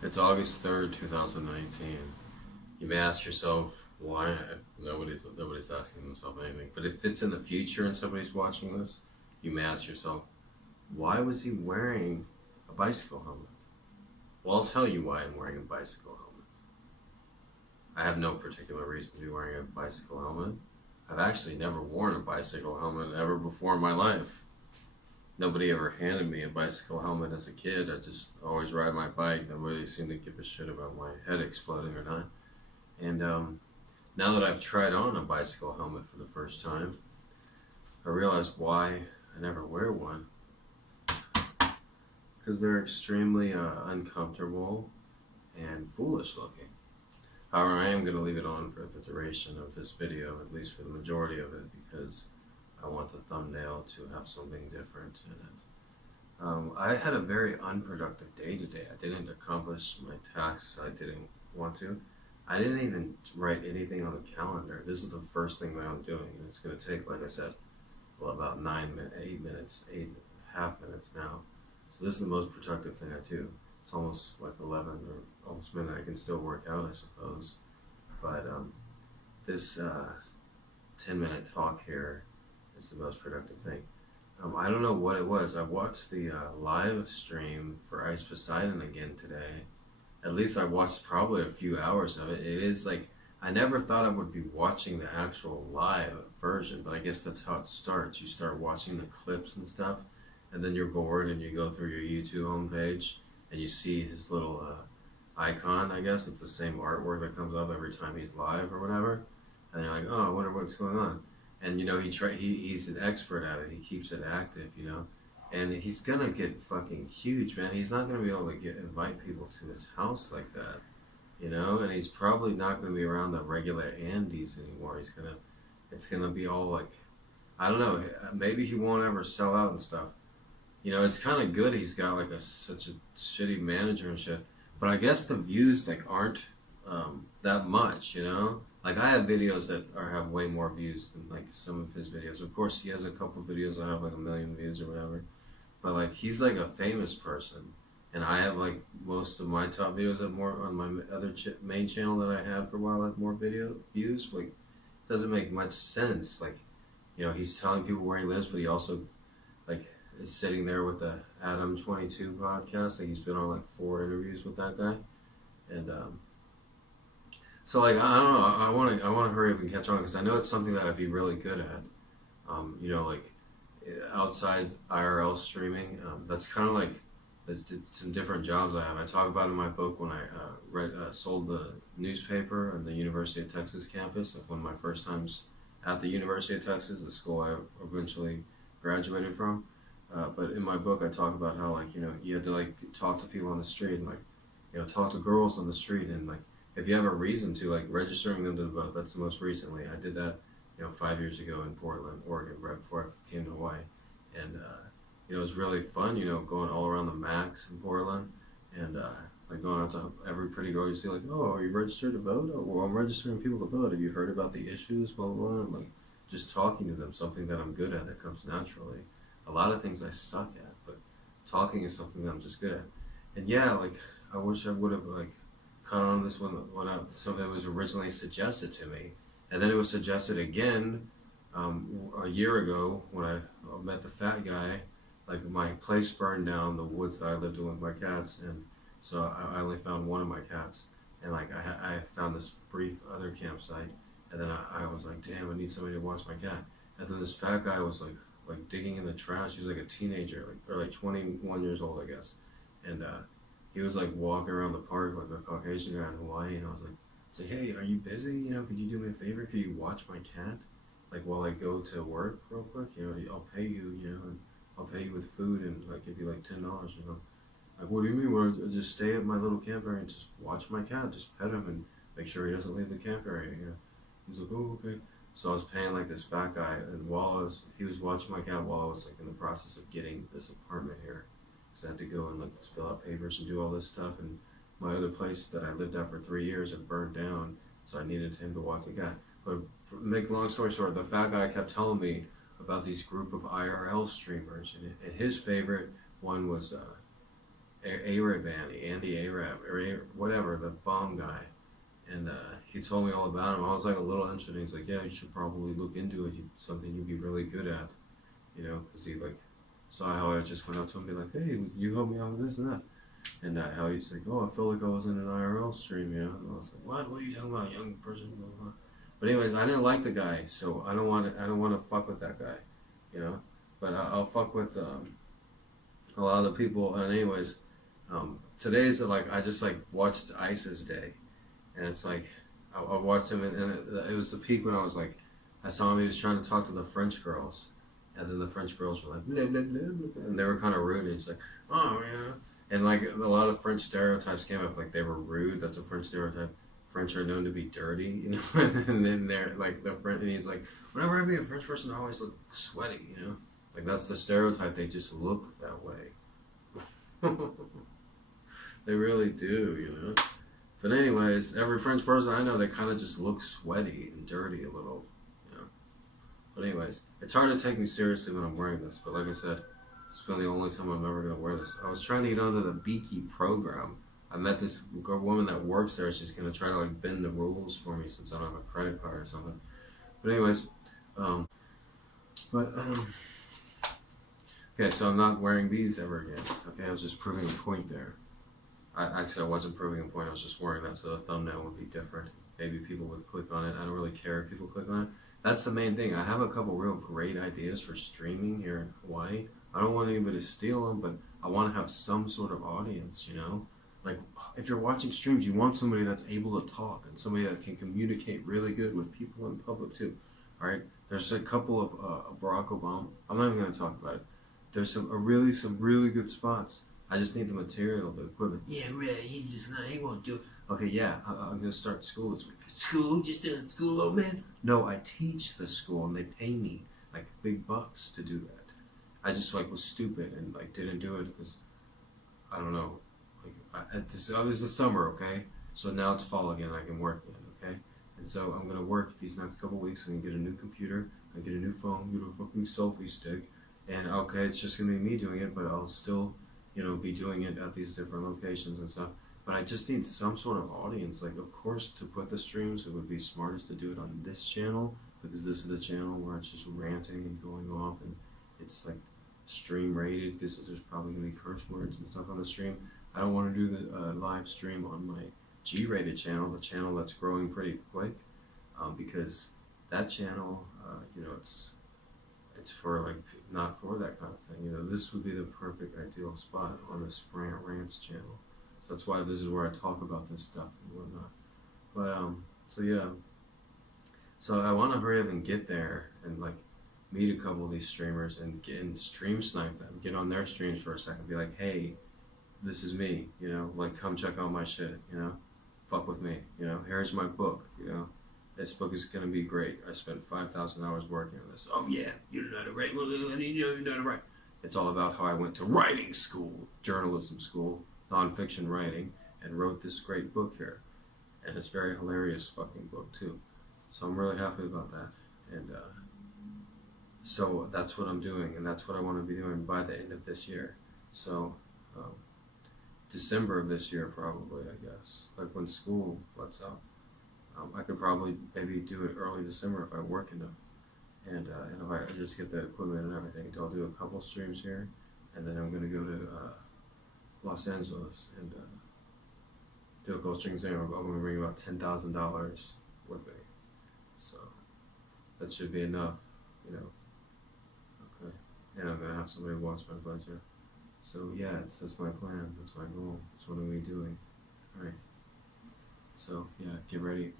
It's August 3rd, 2019. You may ask yourself why. Nobody's asking themselves anything. But if it's in the future and somebody's watching this, you may ask yourself, why was he wearing a bicycle helmet? Well, I'll tell you why I'm wearing a bicycle helmet. I have no particular reason to be wearing a bicycle helmet. I've actually never worn a bicycle helmet ever before in my life. Nobody ever handed me a bicycle helmet as a kid. I just always ride my bike. Nobody seemed to give a shit about my head exploding or not. And now that I've tried on a bicycle helmet for the first time, I realized why I never wear one. Because they're extremely uncomfortable and foolish looking. However, I am going to leave it on for the duration of this video, at least for the majority of it, because I want the thumbnail to have something different in it. I had a very unproductive day today. I didn't accomplish my tasks I didn't want to. I didn't even write anything on the calendar. This is the first thing that I'm doing, and it's going to take, like I said, well, about 8 minutes, 8.5 minutes now. So this is the most productive thing I do. It's almost like 11 or almost midnight. I can still work out, I suppose. But this 10-minute talk here is the most productive thing. I don't know what it was. I watched the live stream for Ice Poseidon again today. At least I watched probably a few hours of it. It is like, I never thought I would be watching the actual live version, but I guess that's how it starts. You start watching the clips and stuff, and then you're bored and you go through your YouTube homepage and you see his little icon, I guess. It's the same artwork that comes up every time he's live or whatever. And you're like, oh, I wonder what's going on. And, you know, he's an expert at it. He keeps it active, you know. And he's going to get fucking huge, man. He's not going to be able to invite people to his house like that, you know. And he's probably not going to be around the regular Andes anymore. It's going to be all like, I don't know. Maybe he won't ever sell out and stuff. You know, it's kind of good he's got like such a shitty manager and shit. But I guess the views like aren't that much, you know. Like I have videos that have way more views than like some of his videos. Of course, he has a couple videos that have like 1 million views or whatever. But like he's like a famous person, and I have like most of my top videos that more on my other main channel that I had for a while had more video views. Like doesn't make much sense. Like, you know, he's telling people where he lives, but he also like is sitting there with the Adam 22 podcast. Like he's been on like 4 interviews with that guy, and so like I don't know. I want to hurry up and catch on because I know it's something that I'd be really good at. You know, like outside IRL streaming. That's kind of like it's some different jobs I have. I talk about in my book when I sold the newspaper on the University of Texas campus. Like one of my first times at the University of Texas, the school I eventually graduated from. But in my book, I talk about how like, you know, you had to like talk to people on the street and like, you know, talk to girls on the street, and like if you have a reason to, like registering them to vote. That's the most recently. I did that, you know, 5 years ago in Portland, Oregon, right before I came to Hawaii, and you know, it was really fun. You know, going all around the Max in Portland, and like going out to every pretty girl you see, like, oh, are you registered to vote? Oh, well, I'm registering people to vote. Have you heard about the issues? Blah blah blah. And, like just talking to them, something that I'm good at that comes naturally. A lot of things I suck at, but talking is something that I'm just good at. And yeah, like I wish I would have like caught on this one when something was originally suggested to me, and then it was suggested again a year ago when I met the fat guy. Like my place burned down, the woods that I lived in with my cats, and so I only found one of my cats, and like I found this brief other campsite, and then I was like, damn, I need somebody to watch my cat, and then this fat guy was like digging in the trash. He was like a teenager, like or like 21 years old, I guess, and he was like walking around the park like a Caucasian guy in Hawaii, and I was like, say, hey, are you busy? You know, could you do me a favor? Could you watch my cat, like while I go to work real quick? You know, I'll pay you, you know, and I'll pay you with food and like give you like $10 or something. Like, what do you mean? Well, just stay at my little camp area and just watch my cat, just pet him and make sure he doesn't leave the camp area. You know, he's like, oh, okay. So I was paying like this fat guy, and he was watching my cat while I was like in the process of getting this apartment here. Because I had to go and like fill out papers and do all this stuff, and my other place that I lived at for 3 years had burned down, so I needed him to watch the cat. But make long story short, the fat guy kept telling me about these group of IRL streamers, and his favorite one was Arab Andy Arab, or whatever, the bomb guy. And he told me all about him. I was like a little interested. He's like, yeah, you should probably look into it. Something you'd be really good at, because he like saw how I just went up to him and be like, hey, you help me out with this and that. And how he's like, oh, I feel like I was in an IRL stream, And I was like, what? What are you talking about, young person? Blah, blah. But anyways, I didn't like the guy, so I don't want to fuck with that guy, But I'll fuck with a lot of the people. And anyways, today's like I just like watched ISIS Day, and it's like I watched him, and it was the peak when I was like, I saw him. He was trying to talk to the French girls, and then the French girls were like, blah, blah, blah, blah, and they were kind of rude. And he's like, oh yeah, and like a lot of French stereotypes came up, like they were rude. That's a French stereotype. French are known to be dirty, and then they're like the French, and he's like, whenever I meet a French person, I always look sweaty, Like that's the stereotype. They just look that way. They really do, But anyways, every French person I know, they kind of just look sweaty and dirty a little, But anyways, it's hard to take me seriously when I'm wearing this. But like I said, it's been the only time I'm ever gonna wear this. I was trying to get onto the Beaky program. I met this woman that works there. She's gonna try to like bend the rules for me since I don't have a credit card or something. But anyways, okay, so I'm not wearing these ever again. Okay, I was just proving a point there. I wasn't proving a point. I was just wearing that so the thumbnail would be different. Maybe people would click on it. I don't really care if people click on it. That's the main thing. I have a couple real great ideas for streaming here in Hawaii. I don't want anybody to steal them, but I want to have some sort of audience, Like, if you're watching streams, you want somebody that's able to talk and somebody that can communicate really good with people in public too. All right? There's a couple of Barack Obama. I'm not even going to talk about it. There's some really good spots. I just need the material, the equipment. Yeah, right. He won't do it. Okay, yeah, I'm going to start school this week. School? Just doing school, old man? No, I teach the school and they pay me like big bucks to do that. I just like was stupid and like didn't do it because I don't know. It was the summer, okay? So now it's fall again. I can work again, okay? And so I'm gonna work these next couple weeks. I'm gonna get a new computer. I get a new phone. Get a fucking selfie stick. And okay, it's just gonna be me doing it, but I'll still, be doing it at these different locations and stuff. But I just need some sort of audience. Like, of course, to put the streams, it would be smartest to do it on this channel because this is the channel where it's just ranting and going off, and it's like stream rated because there's probably gonna be curse words and stuff on the stream. I don't want to do the live stream on my G-rated channel, the channel that's growing pretty quick, because that channel, it's for like not for that kind of thing. This would be the perfect ideal spot on the Sprint Rants channel. So that's why this is where I talk about this stuff and whatnot. But so yeah, so I want to hurry up and get there and like meet a couple of these streamers and stream snipe them, get on their streams for a second, be like, hey, this is me, like come check out my shit, fuck with me, here's my book, this book is gonna be great. I spent 5,000 hours working on this. Oh yeah, you know how to write. Well, you know how to write. It's all about how I went to writing school, journalism school, nonfiction writing, and wrote this great book here. And it's a very hilarious fucking book too. So I'm really happy about that. And so that's what I'm doing, and that's what I want to be doing by the end of this year. So December of this year probably, I guess, like when school lets out. I could probably maybe do it early December if I work enough, and if I just get the equipment and everything. So I'll do a couple streams here, and then I'm gonna go to Los Angeles and do a couple streams there. I'm gonna bring about $10,000 with me, so that should be enough, Okay, and I'm gonna have somebody watch my budget. So yeah, that's my plan. That's my goal. That's what I'm gonna be doing. All right. So yeah, get ready.